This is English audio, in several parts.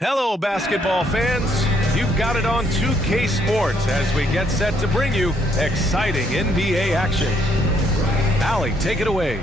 Hello, basketball fans. You've got it on 2K Sports as we get set to bring you exciting NBA action. Allie, take it away.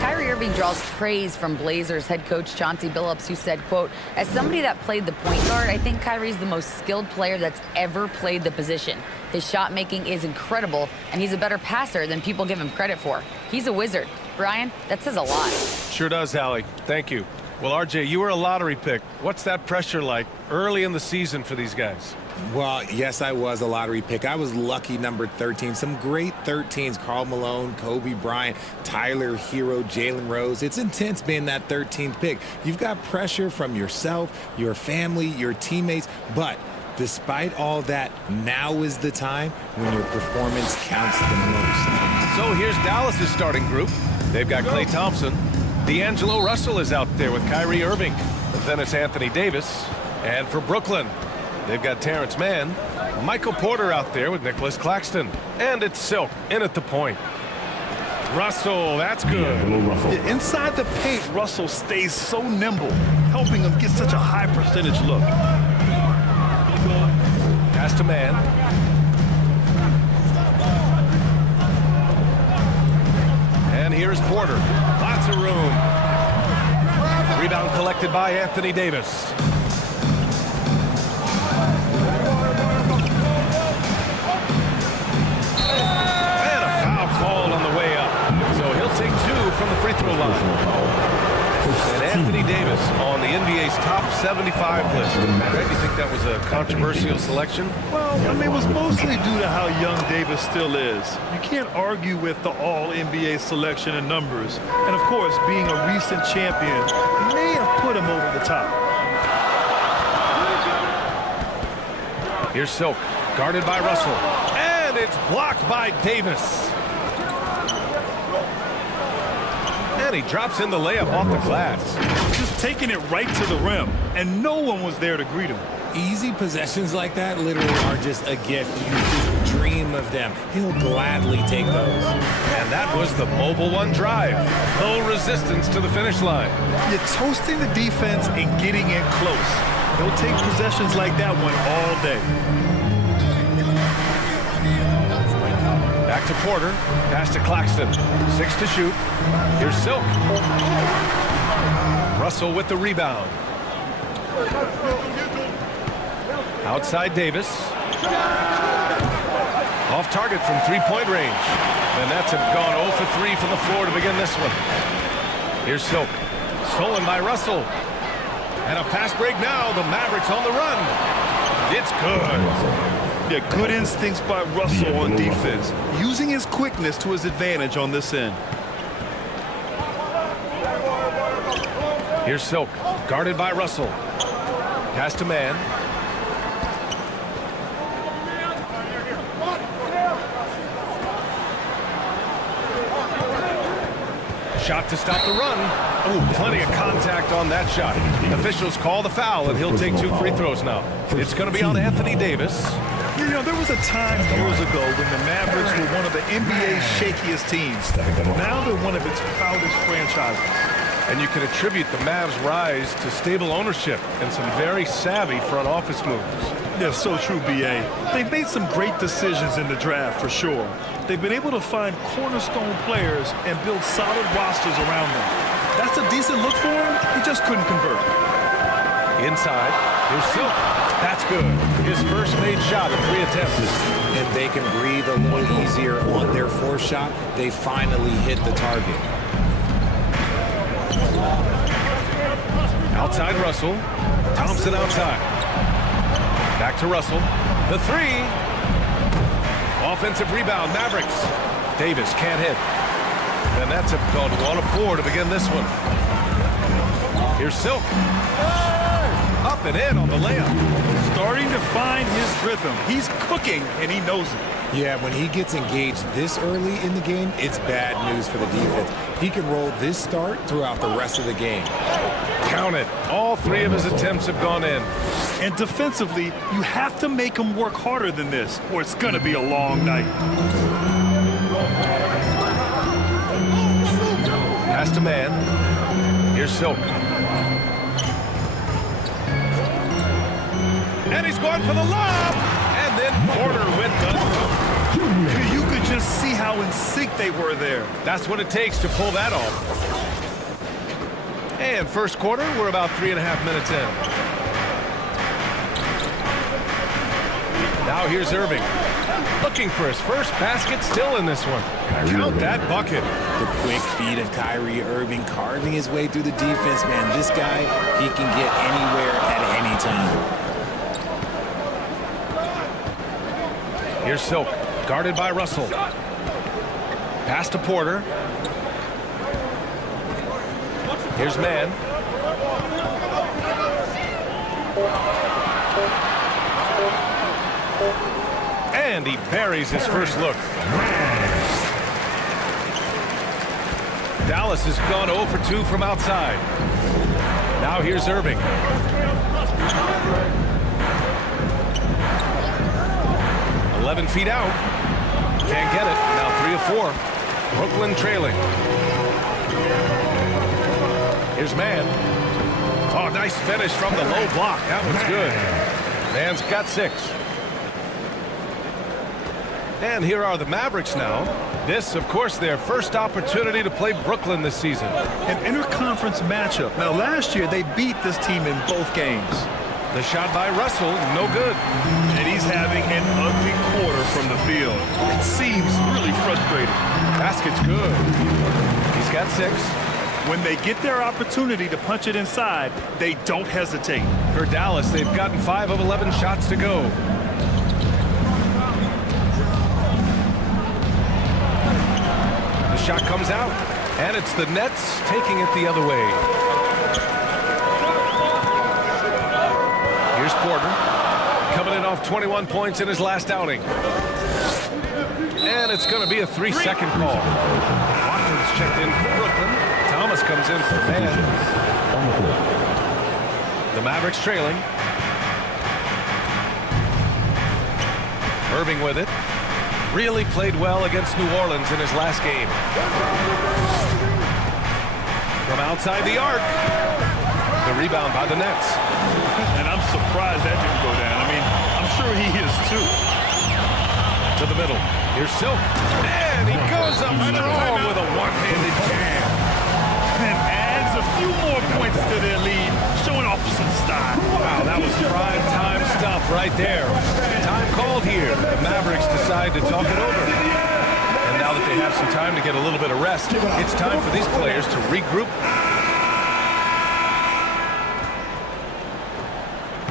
Kyrie Irving draws praise from Blazers head coach Chauncey Billups, who said, quote, "As somebody that played the point guard, I think Kyrie's the most skilled player that's ever played the position. His shot making is incredible, and he's a better passer than people give him credit for. He's a wizard." Brian, that says a lot. Sure does, Allie. Thank you. Well, RJ, you were a lottery pick. What's that pressure like early in the season for these guys? Well, yes, I was a lottery pick. I was lucky number 13. Some great 13s. Karl Malone, Kobe Bryant, Tyler Hero, Jalen Rose. It's intense being that 13th pick. You've got pressure from yourself, your family, your teammates. But despite all that, now is the time when your performance counts the most. So here's Dallas's starting group. They've got Klay Thompson. D'Angelo Russell is out there with Kyrie Irving. Then it's Anthony Davis. And for Brooklyn, they've got Terrence Mann, Michael Porter out there with Nicholas Claxton. And it's Silk in at the point. Russell, that's good. Yeah, inside the paint, Russell stays so nimble, helping him get such a high percentage look. Pass to Mann. And here's Porter. Lots of room. Rebound collected by Anthony Davis. And a foul call on the way up. So he'll take two from the free throw line. And Anthony Davis on the NBA's top 75 list. Greg, you think that was a controversial selection? Well, I mean, it was mostly due to how young Davis still is. You can't argue with the all-NBA selection and numbers. And, of course, being a recent champion may have put him over the top. Here's Silk, guarded by Russell. And it's blocked by Davis. And he drops in the layup off the glass. Just taking it right to the rim, and no one was there to greet him. Easy possessions like that literally are just a gift. You just dream of them. He'll gladly take those. And that was the mobile one drive. Low resistance to the finish line. You're toasting the defense and getting in close. They'll take possessions like that one all day. Back to Porter. Pass to Claxton. 6 to shoot. Here's Silk. Russell with the rebound. Outside Davis. Off target from three-point range. And that's gone 0 for 3 from the floor to begin this one. Here's Silk. Stolen by Russell. And a fast break now. The Mavericks on the run. It's good. Yeah, good instincts by Russell on defense, using his quickness to his advantage on this end. Here's Silk, guarded by Russell. Pass to Mann. Shot to stop the run. Oh, plenty of contact on that shot. Officials call the foul, and he'll take 2 free throws now. It's going to be on Anthony Davis. You know, there was a time years ago when the Mavericks were one of the NBA's shakiest teams. Now they're one of its proudest franchises. And you can attribute the Mavs' rise to stable ownership and some very savvy front office moves. Yeah, so true, B.A. They've made some great decisions in the draft, for sure. They've been able to find cornerstone players and build solid rosters around them. That's a decent look for him. He just couldn't convert. Inside, here's Silk. That's good. His first made shot in 3 attempts. And they can breathe a little easier on their 4th shot. They finally hit the target. Outside Russell. Thompson outside. Back to Russell. The 3. Offensive rebound, Mavericks. Davis can't hit. And that's gone 1 of 4 to begin this one. Here's Silk. Up and in on the layup. Starting to find his rhythm. He's cooking, and he knows it. Yeah, when he gets engaged this early in the game, it's bad news for the defense. He can roll this start throughout the rest of the game. Count it. All 3 of his attempts have gone in. And defensively, you have to make him work harder than this, or it's going to be a long night. Pass to Mann. Here's Silk. he's going for the lob. And then Porter with the throw. You could just see how in sync they were there. That's what it takes to pull that off. And first quarter, we're about 3.5 minutes in. Now here's Irving. Looking for his first basket, still in this one. Count that bucket. The quick feed of Kyrie Irving carving his way through the defense, man. This guy, he can get anywhere at any time. Here's Silk, guarded by Russell. Pass to Porter. Here's Mann. And he buries his first look. Dallas has gone 0 for 2 from outside. Now here's Irving. "11 feet out. Can't get it. Now 3 of 4. Brooklyn trailing. Here's Mann. Oh, nice finish from the low block. That one's good. Mann's got 6. And here are the Mavericks now. This, of course, their first opportunity to play Brooklyn this season. An interconference matchup. Now, last year, they beat this team in both games. The shot by Russell, no good. And he's having an ugly quarter from the field. It seems really frustrating. Basket's good. He's got 6. When they get their opportunity to punch it inside, they don't hesitate. For Dallas, they've gotten 5 of 11 shots to go. The shot comes out, and it's the Nets taking it the other way. Here's Porter, coming in off 21 points in his last outing. And it's going to be a 3-second call. Watford's checked in for Brooklyn. Thomas comes in for Mann. The Mavericks trailing. Irving with it. Really played well against New Orleans in his last game. From outside the arc. The rebound by the Nets. And I'm surprised that didn't go down. I mean, I'm sure he is too. To the middle. Here's Silk. And he goes up strong with a one-handed jam. And adds a few more points to their lead, showing off some style. Wow, that was prime time stuff right there. Time called here. The Mavericks decide to talk it over. And now that they have some time to get a little bit of rest, it's time for these players to regroup.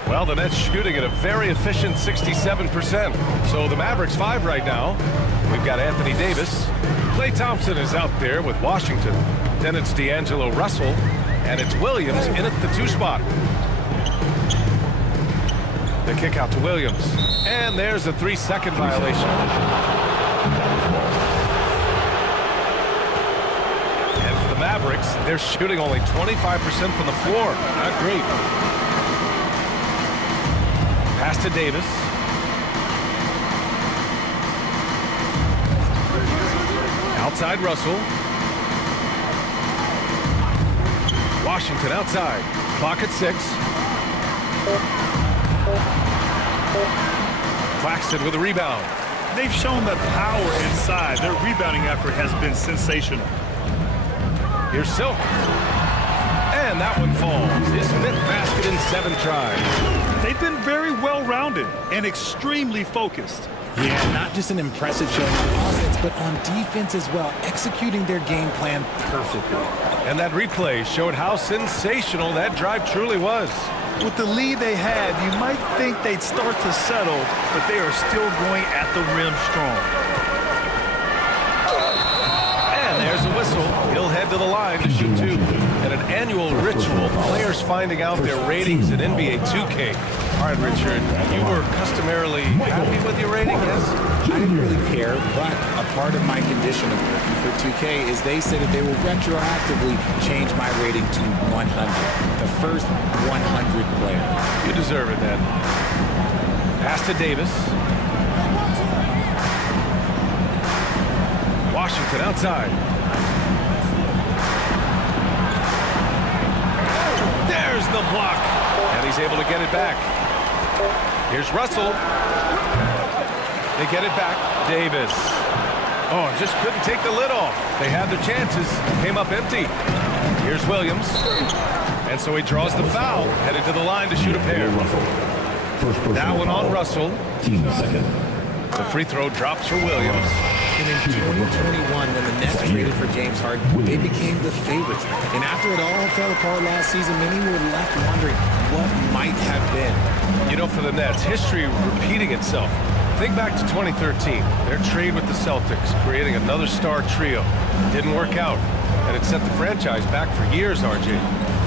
Well, the Nets shooting at a very efficient 67%. So the Mavericks 5 right now. We've got Anthony Davis. Klay Thompson is out there with Washington. Then it's D'Angelo Russell. And it's Williams in at the 2 spot. The kick out to Williams. And there's a 3-second violation. And for the Mavericks, they're shooting only 25% from the floor. Not great. Pass to Davis. Outside Russell. Washington outside. Clock at 6. Claxton with a rebound. They've shown the power inside. Their rebounding effort has been sensational. Here's Silk. And that one falls. His 5th basket in 7 tries. They've been very well-rounded and extremely focused. Yeah, not just an impressive showing on offense, but on defense as well, executing their game plan perfectly. And that replay showed how sensational that drive truly was. With the lead they have, you might think they'd start to settle, but they are still going at the rim strong. And there's a whistle. He'll head to the line to shoot 2. And an annual ritual, players finding out their ratings in NBA 2K. All right, Richard, you were customarily happy with your rating, yes? I didn't really care, but a part of my condition of working for 2K is they said that they will retroactively change my rating to 100. The first 100 player. You deserve it, then. Pass to Davis. Washington outside. There's the block. And he's able to get it back. Here's Russell. They get it back. Davis. Oh, just couldn't take the lid off. They had their chances. Came up empty. Here's Williams. And so he draws the foul. Headed to the line to shoot a pair. That one on Russell. The free throw drops for Williams. And in 2021, when the Nets traded for James Harden, they became the favorites. And after it all fell apart last season, many were left wondering what might have been. You know, for the Nets, history repeating itself. Think back to 2013, their trade with the Celtics, creating another star trio. Didn't work out, and it set the franchise back for years, RJ.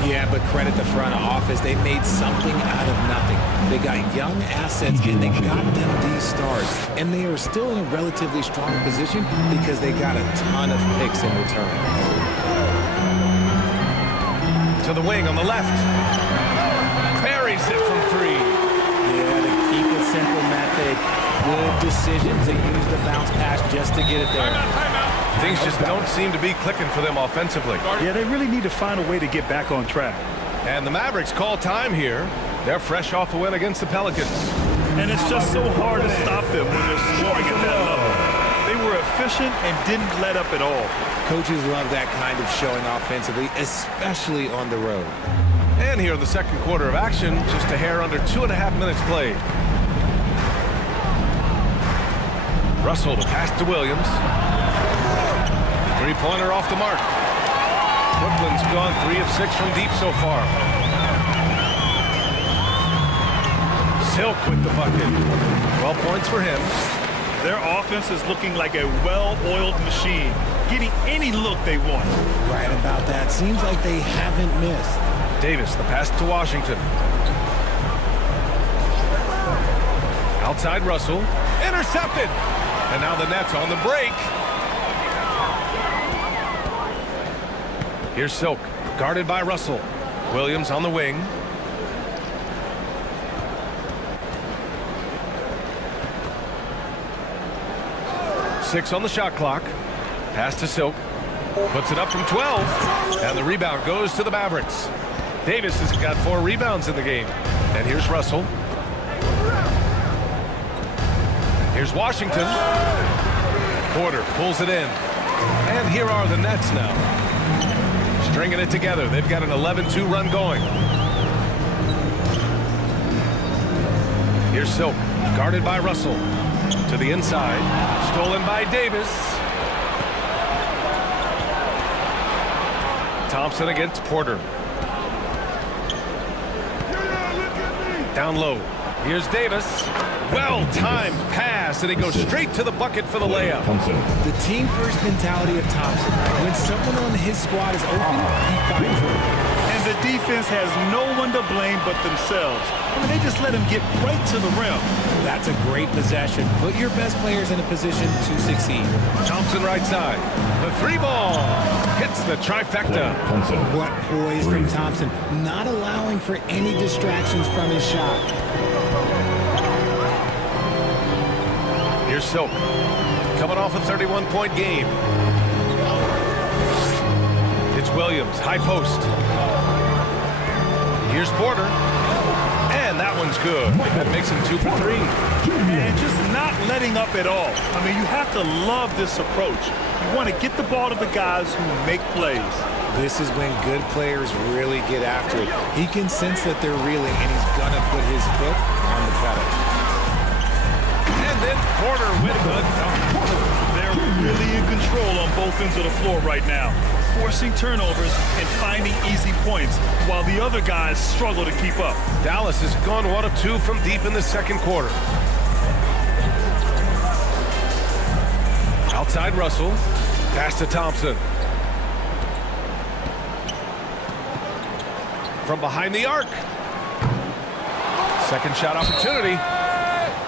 Yeah, but credit the front office. They made something out of nothing. They got young assets, and they got them these stars. And they are still in a relatively strong position because they got a ton of picks in return. To the wing on the left. Buries it from three. Yeah, the keep it simple method. Good decisions. They use the bounce pass just to get it there. Things just don't seem to be clicking for them offensively. Yeah, they really need to find a way to get back on track. And the Mavericks call time here. They're fresh off a win against the Pelicans. And it's just so hard to stop them when they're scoring at that level. They were efficient and didn't let up at all. Coaches love that kind of showing offensively, especially on the road. And here in the second quarter of action, just a hair under 2.5 minutes played. Russell to pass to Williams. Three-pointer off the mark. Brooklyn's gone 3 of 6 from deep so far. Silk with the bucket. 12 points for him. Their offense is looking like a well-oiled machine, getting any look they want. Right about that. Seems like they haven't missed. Davis, the pass to Washington. Outside Russell. Intercepted. And now the Nets on the break. Here's Silk, guarded by Russell. Williams on the wing. Six on the shot clock. Pass to Silk. Puts it up from 12. And the rebound goes to the Mavericks. Davis has got 4 rebounds in the game. And here's Russell. Here's Washington. Porter pulls it in. And here are the Nets now. Stringing it together. They've got an 11-2 run going. Here's Silk, guarded by Russell. To the inside. Stolen by Davis. Thompson against Porter. Down low. Here's Davis. Well-timed pass, and he goes straight to the bucket for the layup. The team-first mentality of Thompson. When someone on his squad is open, he finds room. And the defense has no one to blame but themselves. I mean, they just let him get right to the rim. That's a great possession. Put your best players in a position to succeed. Thompson right side. The 3-ball hits the trifecta. What poise from Thompson, not allowing for any distractions from his shot. Here's Silk, coming off a 31-point game. It's Williams, high post. Here's Porter. And that one's good. That makes him 2 for 3. And just not letting up at all. I mean, you have to love this approach. You want to get the ball to the guys who make plays. This is when good players really get after it. He can sense that they're reeling, and he's going to put his foot on the pedal. And then Porter with the dunk. They're really in control on both ends of the floor right now, forcing turnovers and finding easy points while the other guys struggle to keep up. Dallas has gone 1 of 2 from deep in the second quarter. Outside Russell. Pass to Thompson. From behind the arc. Second shot opportunity.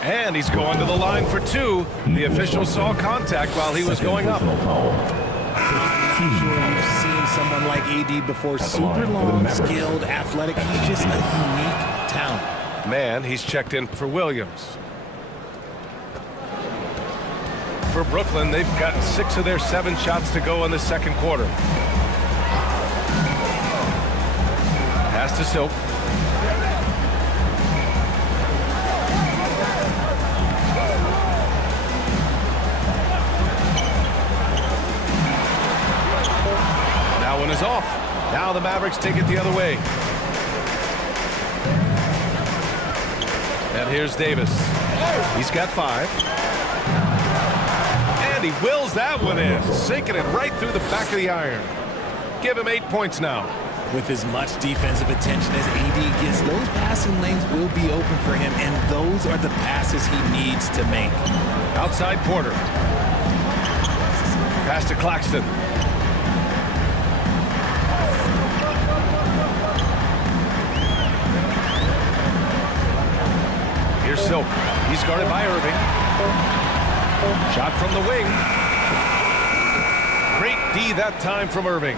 And he's going to the line for 2. The official saw contact while he was going up. I'm sure you've seen someone like AD before. Super long, skilled, athletic. He's just a unique talent. Man, he's checked in for Williams. For Brooklyn, they've gotten 6 of their 7 shots to go in the second quarter. Pass to Silk. was off. Now the Mavericks take it the other way. And here's Davis. He's got 5. And he wills that one in, sinking it right through the back of the iron. Give him 8 points now. With as much defensive attention as AD gets, those passing lanes will be open for him, and those are the passes he needs to make. Outside Porter. Pass to Claxton. Here's Silk. He's guarded by Irving. Shot from the wing. Great D that time from Irving.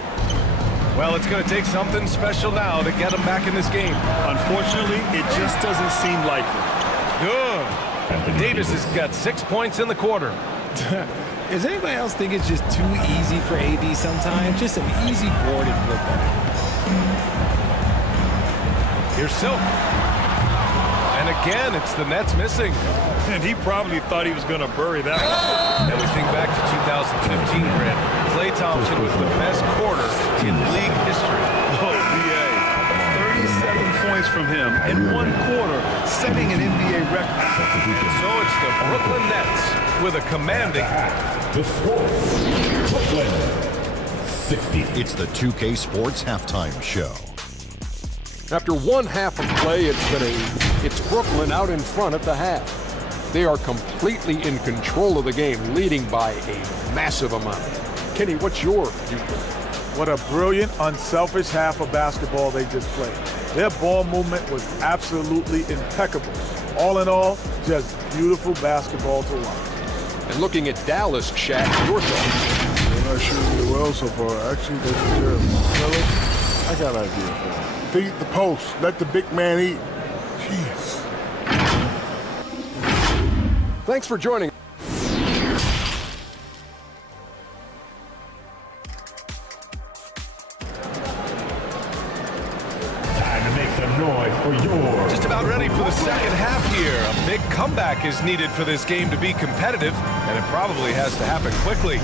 Well, it's going to take something special now to get him back in this game. Unfortunately, it just doesn't seem likely. Good. Davis has got 6 points in the quarter. Does anybody else think it's just too easy for AD sometimes? Just some easy boarded football. Here's Silk. And again, it's the Nets missing. And he probably thought he was going to bury that one. And we think back to 2015, Grant. Klay Thompson was the best quarter in league history. Oh, BA. 37 points from him in 1 quarter, setting an NBA record. So it's the Brooklyn Nets with a commanding. The score, Brooklyn 60. It's the 2K Sports Halftime Show. After one half of play, it's Brooklyn out in front at the half. They are completely in control of the game, leading by a massive amount. Kenny, what's your viewpoint? What a brilliant, unselfish half of basketball they just played. Their ball movement was absolutely impeccable. All in all, just beautiful basketball to watch. And looking at Dallas, Shaq, your thoughts? They're not shooting really well so far. Actually, they're terrible. Fellas, I got an idea for them. Feed the post. Let the big man eat. Jeez. Thanks for joining. Time to make some noise for yours. Just about ready for the second half here. A big comeback is needed for this game to be competitive, and it probably has to happen quickly.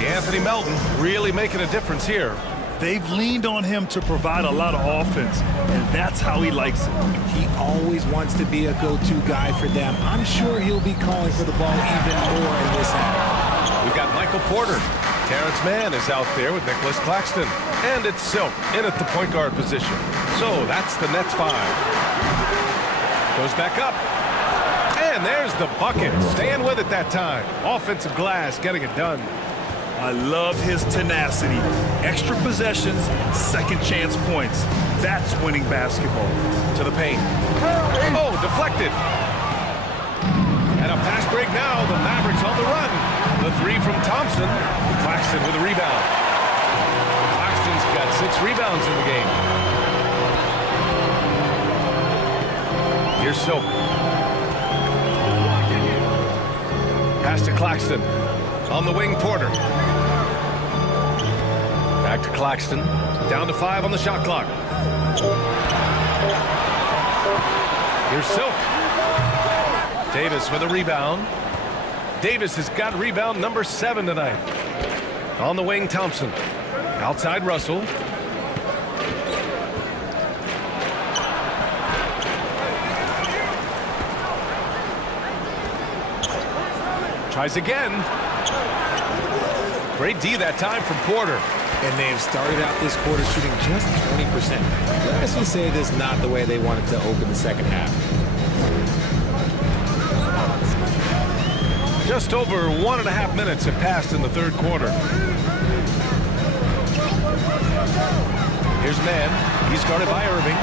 The Anthony Melton really making a difference here. They've leaned on him to provide a lot of offense, and that's how he likes it. He always wants to be a go-to guy for them. I'm sure he'll be calling for the ball even more in this half. We've got Michael Porter. Terrence Mann is out there with Nicholas Claxton. And it's Silk in at the point guard position. So that's the Nets 5. Goes back up. And there's the bucket. Staying with it that time. Offensive glass getting it done. I love his tenacity. Extra possessions, second chance points. That's winning basketball. To the paint. Oh, deflected. And a fast break now. The Mavericks on the run. The 3 from Thompson. Claxton with a rebound. Claxton's got 6 rebounds in the game. Here's Silk. Pass to Claxton. On the wing, Porter. Back to Claxton. Down to 5 on the shot clock. Here's Silk. Davis with a rebound. Davis has got rebound number 7 tonight. On the wing, Thompson. Outside Russell. Tries again. Great D that time from Porter. And they've started out this quarter shooting just 20%. Let's just say this is not the way they wanted to open the second half. Just over 1.5 minutes have passed in the third quarter. Here's Mann. He's guarded by Irving.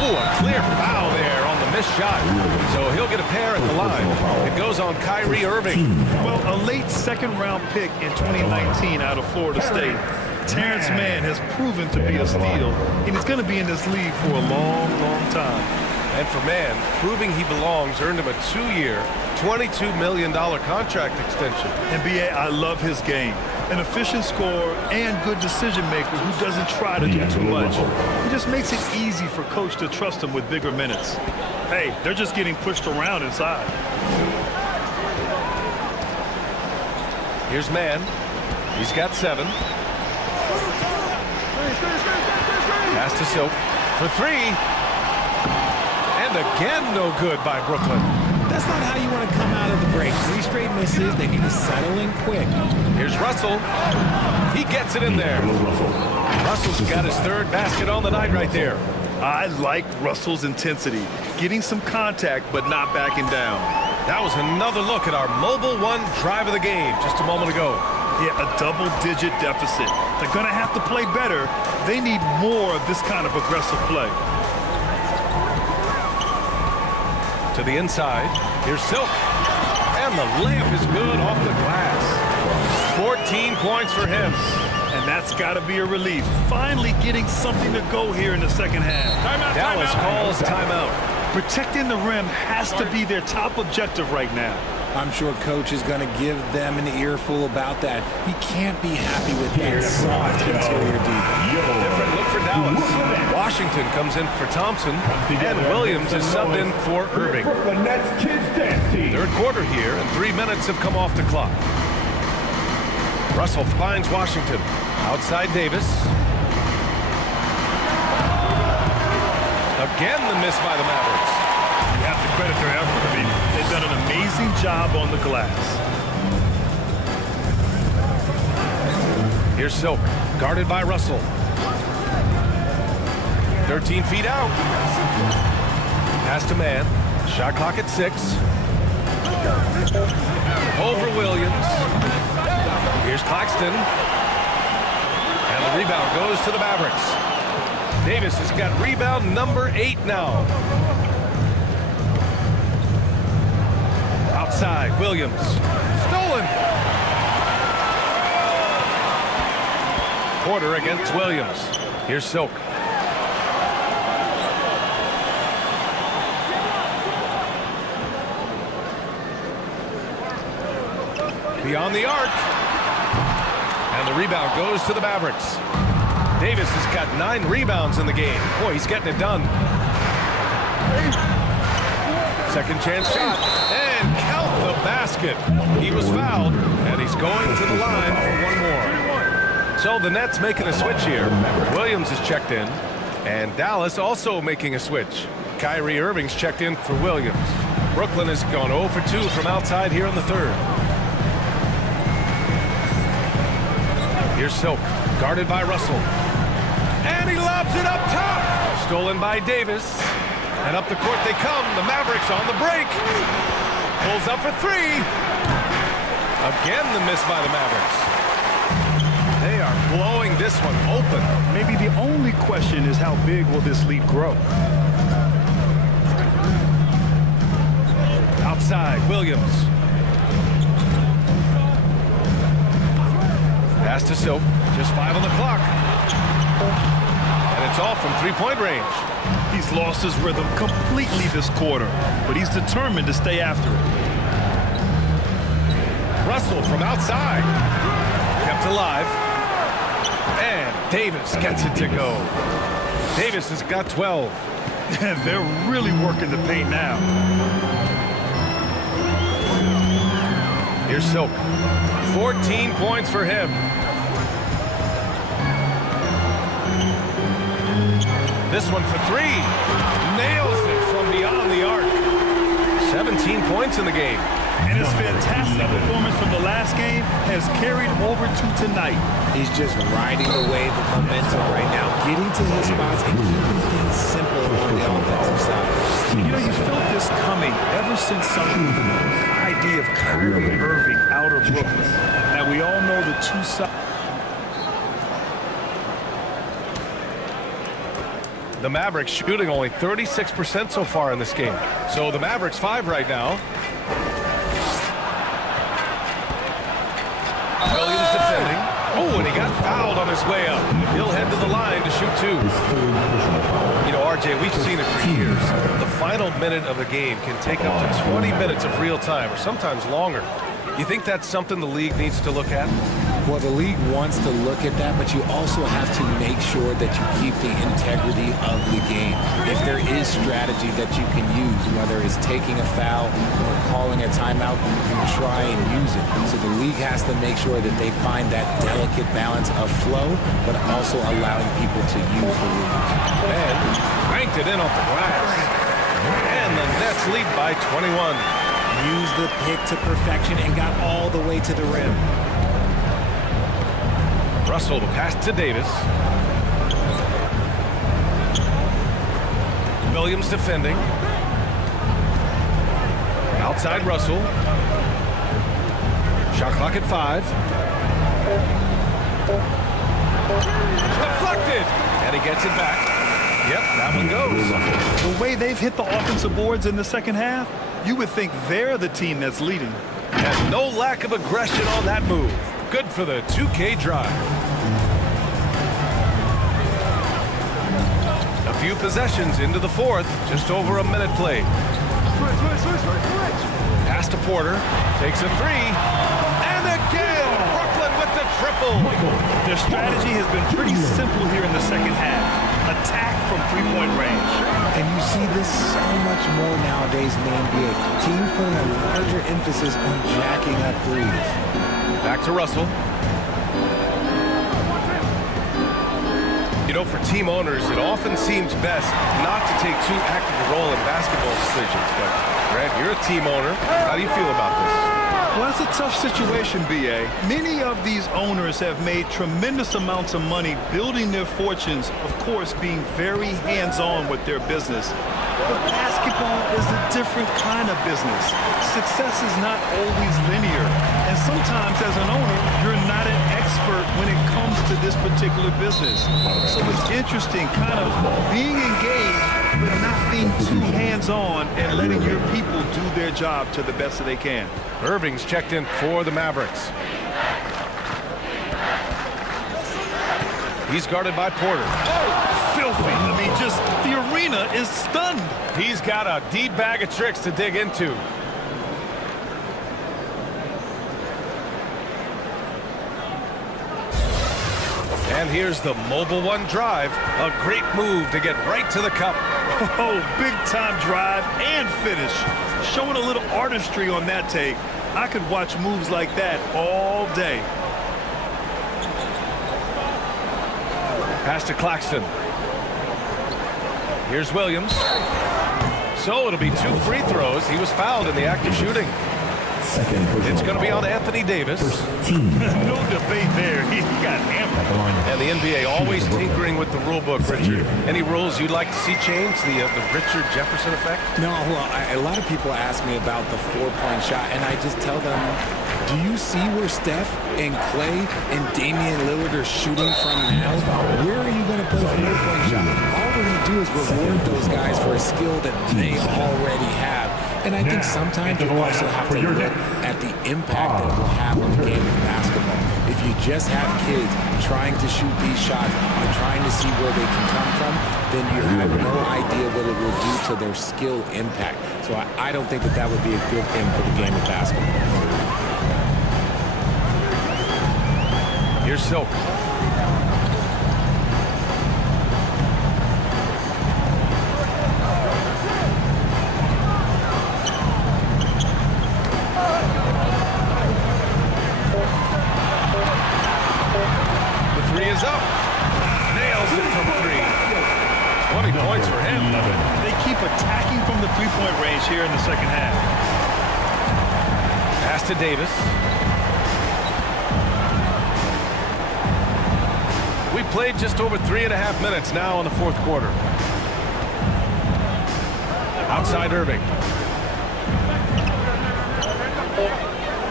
Oh, a clear foul there on the missed shot. So he'll get a pair at the line. It goes on Kyrie Irving. Well, a late second-round pick in 2019 out of Florida State. Terrence Mann has proven to be a steal, and he's going to be in this league for a long, long time. And for Mann, proving he belongs earned him a 2-year, $22 million contract extension. And BA, I love his game. An efficient scorer and good decision maker who doesn't try to do too much. He just makes it easy for coach to trust him with bigger minutes. Hey, they're just getting pushed around inside. Here's Mann. He's got 7. Pass to Silk for three. And again, no good by Brooklyn. That's not how you want to come out of the break. 3 straight misses. They need to settle in quick. Here's Russell. He gets it in there. Russell's got his 3rd basket on the night right there. I like Russell's intensity, getting some contact but not backing down. That was another look at our Mobile One drive of the game just a moment ago. Yeah, a double-digit deficit. They're going to have to play better. They need more of this kind of aggressive play. To the inside. Here's Silk. And the layup is good off the glass. 14 points for him. And that's got to be a relief. Finally getting something to go here in the second half. Timeout, Dallas calls timeout. Protecting the rim has to be their top objective right now. I'm sure coach is going to give them an earful about that. He can't be happy with that soft interior D. Different look for Dallas. Washington comes in for Thompson, and Williams is subbed in for Irving. Brooklyn Nets kids dance team. 3rd quarter here, and 3 minutes have come off the clock. Russell finds Washington. Outside Davis. Again, the miss by the Mavericks. You have to credit their effort. I mean, they've done an amazing job on the glass. Here's Silk, guarded by Russell. 13 feet out. Pass to man. Shot clock at 6. Over Williams. Here's Claxton. And the rebound goes to the Mavericks. Davis has got rebound number 8 now. Outside, Williams. Stolen. Porter against Williams. Here's Silk. Beyond the arc. And the rebound goes to the Mavericks. Davis has got 9 rebounds in the game. Boy, he's getting it done. Second chance shot. And count the basket. He was fouled, and he's going to the line for 1 more. So the Nets making a switch here. Williams is checked in, and Dallas also making a switch. Kyrie Irving's checked in for Williams. Brooklyn has gone 0 for 2 from outside here in the 3rd. Here's Silk, guarded by Russell. And he lobs it up top. Stolen by Davis. And up the court they come. The Mavericks on the break. Pulls up for 3. Again, the miss by the Mavericks. They are blowing this one open. Maybe the only question is how big will this lead grow? Outside, Williams. Pass to Silk. Just 5 on the clock. And it's off from 3-point range. He's lost his rhythm completely this quarter, but he's determined to stay after it. Russell from outside. Kept alive. And Davis gets it to go. Davis has got 12. They're really working the paint now. Here's Silk. 14 points for him. This one for 3. Nails it from beyond the arc. 17 points in the game. And his fantastic performance from the last game has carried over to tonight. He's just riding the wave of momentum right now, getting to his spots and keeping things simple on the offensive side. You know, you felt this coming ever since the idea of Kyrie Irving out of Brooklyn. Now, we all know the two sides. The Mavericks shooting only 36% so far in this game. So the Mavericks 5 right now. Williams defending. Oh, and he got fouled on his way up. He'll head to the line to shoot 2. You know, RJ, we've seen it for years. The final minute of a game can take up to 20 minutes of real time, or sometimes longer. You think that's something the league needs to look at? Well, the league wants to look at that, but you also have to make sure that you keep the integrity of the game. If there is strategy that you can use, whether it's taking a foul or calling a timeout, you can try and use it. So the league has to make sure that they find that delicate balance of flow, but also allowing people to use the rules. And banked it in off the glass. And the Nets lead by 21. Used the pick to perfection and got all the way to the rim. Russell to pass to Davis. Williams defending. Outside Russell. Shot clock at 5. Deflected! And he gets it back. Yep, that one goes. The way they've hit the offensive boards in the second half, you would think they're the team that's leading. And no lack of aggression on that move. Good for the 2K drive. A few possessions into the fourth. Just over a minute played. Pass to Porter. Takes a 3. And again! Brooklyn with the triple. Their strategy has been pretty simple here in the second half. Attack from three-point range. And you see this so much more nowadays in the NBA. Teams putting a larger emphasis on jacking up threes. Back to Russell. You know, for team owners, it often seems best not to take too active a role in basketball decisions. But, Grant, you're a team owner. How do you feel about this? Well, it's a tough situation, B.A. Many of these owners have made tremendous amounts of money building their fortunes, of course, being very hands-on with their business. But basketball is a different kind of business. Success is not always linear. And sometimes, as an owner, you're not an expert when it comes to this particular business. So it's interesting kind of being engaged, but not being too hands-on and letting your people do their job to the best that they can. Irving's checked in for the Mavericks. He's guarded by Porter. Oh, filthy. I mean, just the arena is stunned. He's got a deep bag of tricks to dig into. And here's the mobile one drive. A great move to get right to the cup. Oh, big-time drive and finish. Showing a little artistry on that take. I could watch moves like that all day. Pass to Claxton. Here's Williams. So it'll be 2 free throws. He was fouled in the act of shooting. It's going to be on Anthony Davis. No debate there. He got hammered. And the NBA always tinkering with the rule book, Richard. Any rules you'd like to see changed? The Richard Jefferson effect? No, well, a lot of people ask me about the 4-point shot, and I just tell them, do you see where Steph and Clay and Damian Lillard are shooting from now? Where are you going to put a 4-point shot? All we're going to do is reward those guys for a skill that they already have. And I think sometimes you also have to look at the impact that it will have on the game of basketball. If you just have kids trying to shoot these shots or trying to see where they can come from, then you have no idea what it will do to their skill impact. So I don't think that that would be a good thing for the game of basketball. Here's Silk. Is up. Nails it from 3. 20 points for him. They keep attacking from the three-point range here in the second half. Pass to Davis. We played just over 3.5 minutes now in the fourth quarter. Outside Irving.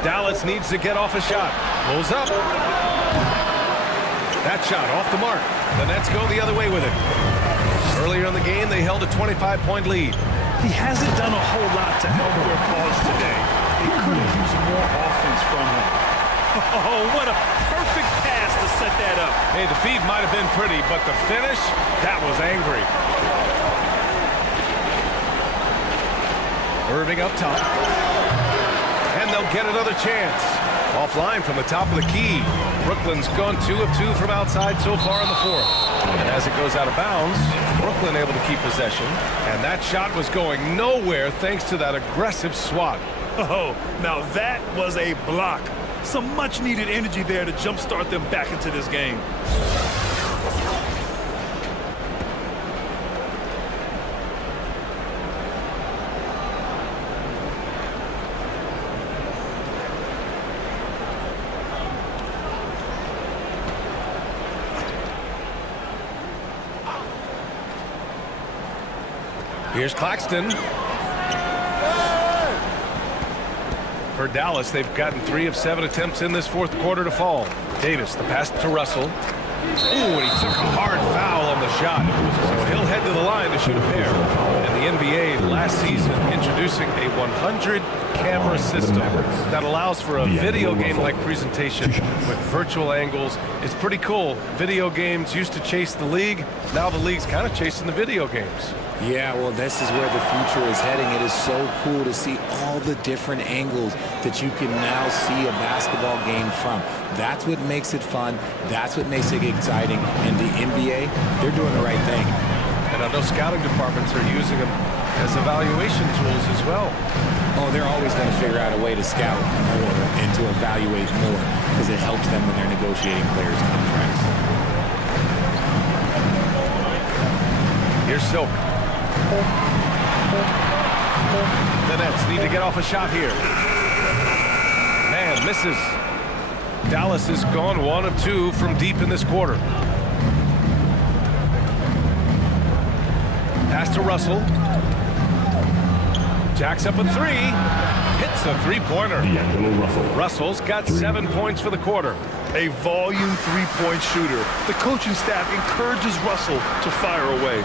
Dallas needs to get off a shot. Pulls up. That shot off the mark. The Nets go the other way with it. Earlier in the game, they held a 25-point lead. He hasn't done a whole lot to help their cause today. They could have used more offense from him. Oh, what a perfect pass to set that up. Hey, the feed might have been pretty, but the finish, that was angry. Irving up top. And they'll get another chance. Offline from the top of the key. Brooklyn's gone 2 of 2 from outside so far in the fourth. And as it goes out of bounds, Brooklyn able to keep possession. And that shot was going nowhere thanks to that aggressive swat. Oh, now that was a block. Some much-needed energy there to jumpstart them back into this game. Here's Claxton. For Dallas, they've gotten 3 of 7 attempts in this fourth quarter to fall. Davis, the pass to Russell. Ooh, and he took a hard foul on the shot. So he'll head to the line to shoot a pair. And the NBA last season introducing a 100-camera system that allows for a video game-like presentation with virtual angles. It's pretty cool. Video games used to chase the league. Now the league's kind of chasing the video games. Yeah, well, this is where the future is heading. It is so cool to see all the different angles that you can now see a basketball game from. That's what makes it fun. That's what makes it exciting. And the NBA, they're doing the right thing. And I know scouting departments are using them as evaluation tools as well. Oh, they're always going to figure out a way to scout more and to evaluate more because it helps them when they're negotiating players' contracts. Here's Silk. The Nets need to get off a shot here. Man, misses. Dallas has gone 1 of 2 from deep in this quarter. Pass to Russell. Jacks up a 3. Hits a three-pointer. Russell's got 7 points for the quarter. A volume three-point shooter. The coaching staff encourages Russell to fire away.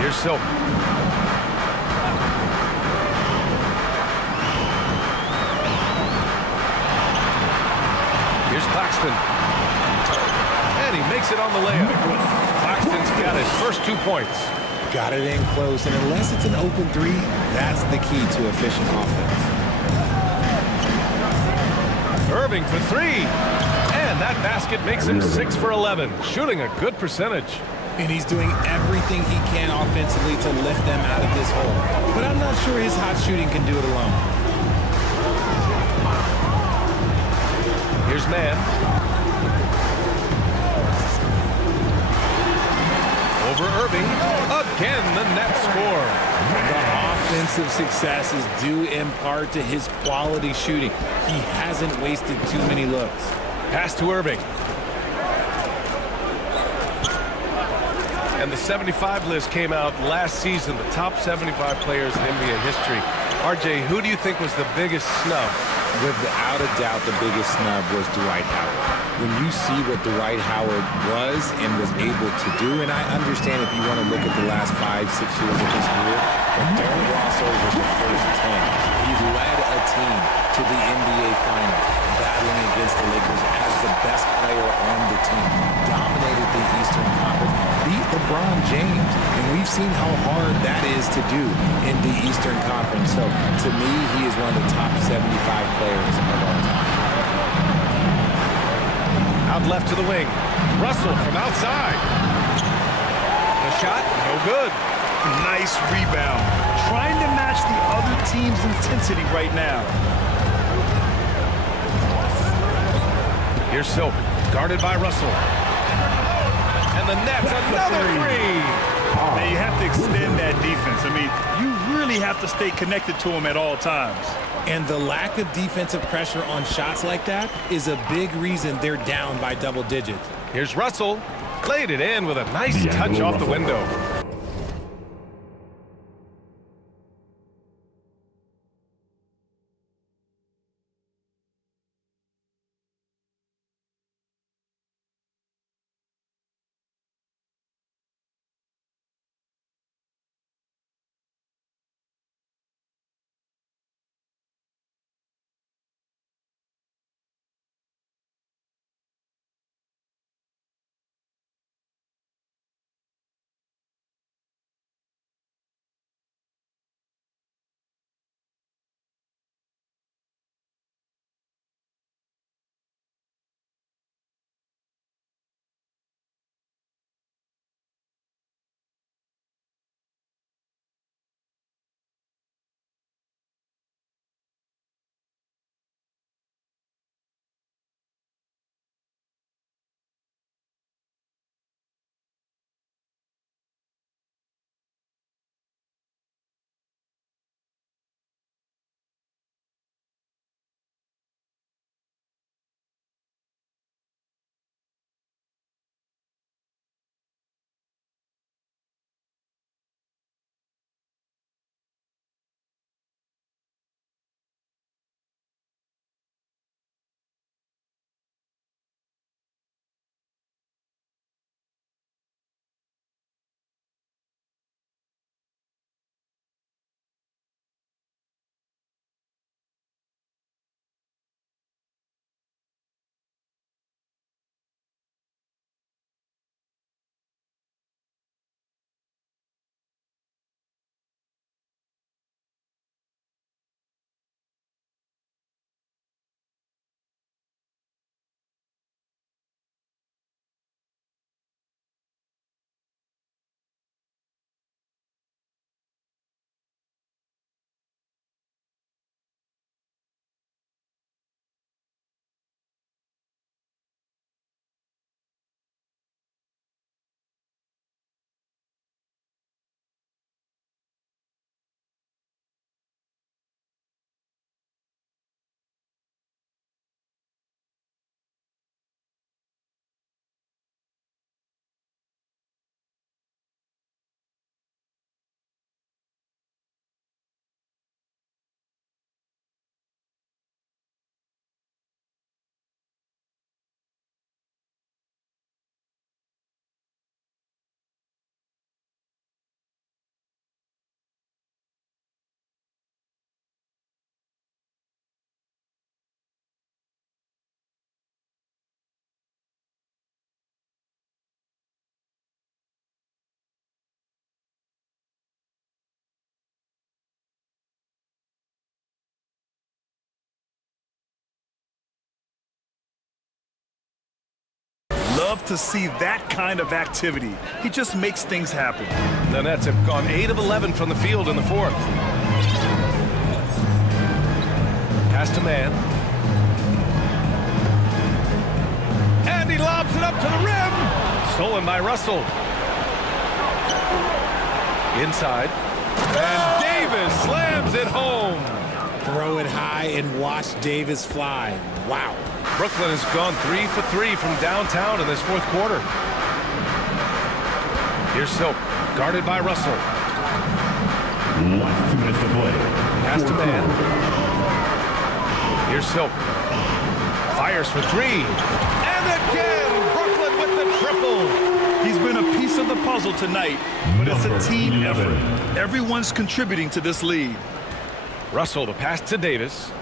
Here's Silk. Here's Claxton. And he makes it on the layup. Claxton's got his first 2 points. Got it in close, and unless it's an open 3, that's the key to efficient offense. Irving for 3. And that basket makes him 6 for 11, shooting a good percentage. And he's doing everything he can offensively to lift them out of this hole. But I'm not sure his hot shooting can do it alone. Here's Mann. Over Irving. Again, the net score. The offensive success is due in part to his quality shooting. He hasn't wasted too many looks. Pass to Irving. And the 75 list came out last season, the top 75 players in NBA history. RJ, who do you think was the biggest snub? Without a doubt, the biggest snub was Dwight Howard. When you see what Dwight Howard was and was able to do, and I understand if you want to look at the last 5-6 years of his career, but don't gloss over the first 10. He led a team to the NBA Finals, battling against the Lakers as the best player on the team, dominated the Eastern Conference, beat LeBron James, and we've seen how hard that is to do in the Eastern Conference. So, to me, he is one of the top 75 players of all time. Out left to the wing. Russell from outside. The shot, no good. Nice rebound. Trying to match the other team's intensity right now. Here's Silk, guarded by Russell. And the Nets, another 3. Now you have to extend that defense. I mean, you really have to stay connected to him at all times. And the lack of defensive pressure on shots like that is a big reason they're down by double digits. Here's Russell, laid it in with a nice touch off the window. Love to see that kind of activity. He just makes things happen. The Nets have gone 8 of 11 from the field in the fourth. Pass to man. And he lobs it up to the rim. Stolen by Russell. Inside. And Davis slams it home. Throw it high and watch Davis fly. Wow. Brooklyn has gone 3 for 3 from downtown in this fourth quarter. Here's Silk, guarded by Russell. Last 2 minutes to play. Pass to man. Here's Silk. Fires for 3. And again, Brooklyn with the triple. He's been a piece of the puzzle tonight, but it's a team effort. Everyone's contributing to this lead. Russell, the pass to Davis.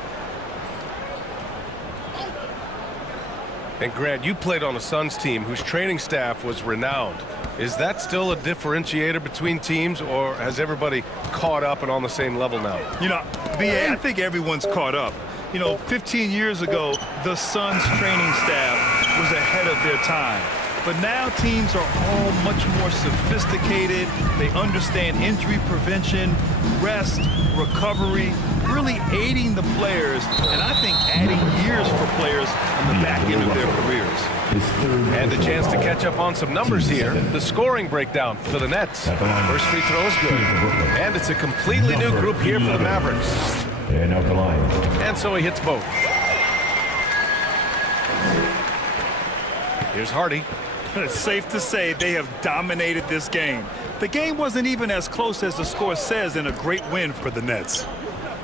And Grant, you played on a Suns team whose training staff was renowned. Is that still a differentiator between teams, or has everybody caught up and on the same level now? You know, BA, I think everyone's caught up. You know, 15 years ago, the Suns training staff was ahead of their time. But now teams are all much more sophisticated. They understand injury prevention, rest, recovery, really aiding the players, and I think adding years for players on the back end of their careers. And a chance to catch up on some numbers here. The scoring breakdown for the Nets. First free throw is good. And it's a completely new group here for the Mavericks. And out the line. And so he hits both. Here's Hardy. It's safe to say they have dominated this game. The game wasn't even as close as the score says in a great win for the Nets.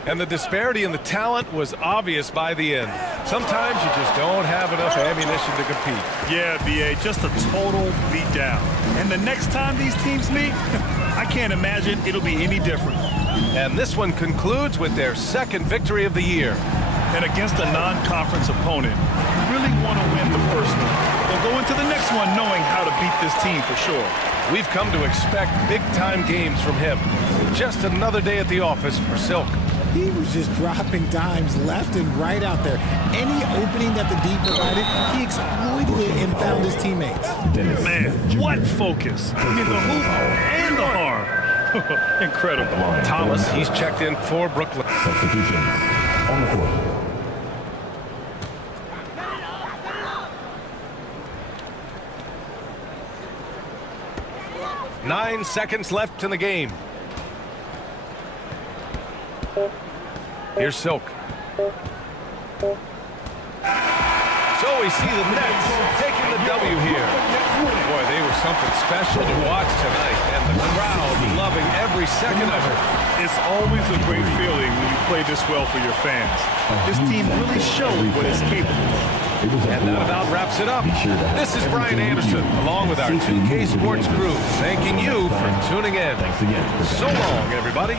And the disparity in the talent was obvious by the end. Sometimes you just don't have enough ammunition to compete. Yeah, BA, just a total beatdown. And the next time these teams meet, I can't imagine it'll be any different. And this one concludes with their second victory of the year. And against a non-conference opponent, you really want to win the first one. They'll go into the next one knowing how to beat this team for sure. We've come to expect big-time games from him. Just another day at the office for Silk. He was just dropping dimes left and right out there. Any opening that the D provided, he exploited it and found his teammates. Man, what focus in the hoop and the arm. Incredible. Thomas, he's checked in for Brooklyn. Substitutions on the court. Nine seconds left in the game. Here's Silk. So we see the Nets taking the W here. Boy, they were something special to watch tonight, and the crowd loving every second of it. It's always a great feeling when you play this well for your fans. This team really showed what it's capable of. And that about wraps it up. This is Brian Anderson, along with our 2K Sports crew, thanking you for tuning in. Thanks again. So long, everybody.